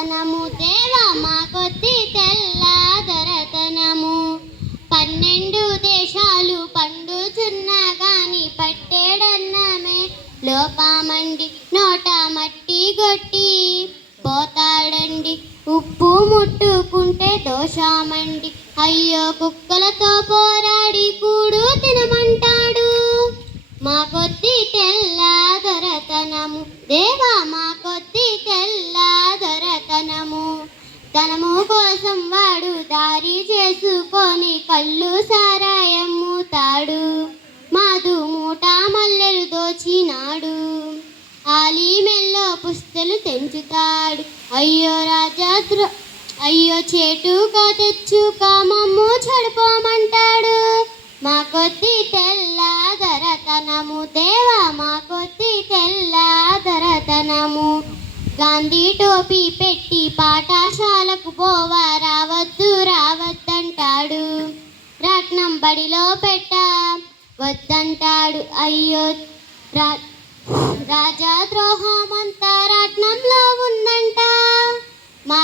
దొరతనము దేవా మా కొద్ది తెల్ల దొరతనము. 12 దేశాలు పండుచున్నా గాని పట్టేడన్నమే లోపమండి నోట మట్టి గొట్టి పోతాడండి. ఉప్పు ముట్టుకుంటే దోషమండి అయ్యో కుక్కలతో పోరాడి కూడు తినమంటాడు. మా కొద్ది తెల్ల దొరతనము దేవా మా కొద్ది తెల్ల దొరతనము. ధనము కోసం వాడు దారి చేసుకొని కళ్ళు సారాయమ్ముతాడు. మాదు మూట మల్లెలు దోచినాడు. ఆలి మెల్లో పుస్తలు తెంచుతాడు. అయ్యో రాజా అయ్యో చేటుగా తెచ్చుక మమ్ము చెడిపోమంటాడు. మా కొద్ది తెల్ల దొరతనము దేవా మా కొద్ది తెల్ల దొరతనము. గాంధీ టోపీ పెట్టి పాఠశాలకు పోవా రావద్దు రావద్దంటాడు. రత్నం బడిలో పెట్ట వద్దంటాడు. అయ్యో రాజా ద్రోహమంతా రత్నంలో ఉందంట. మా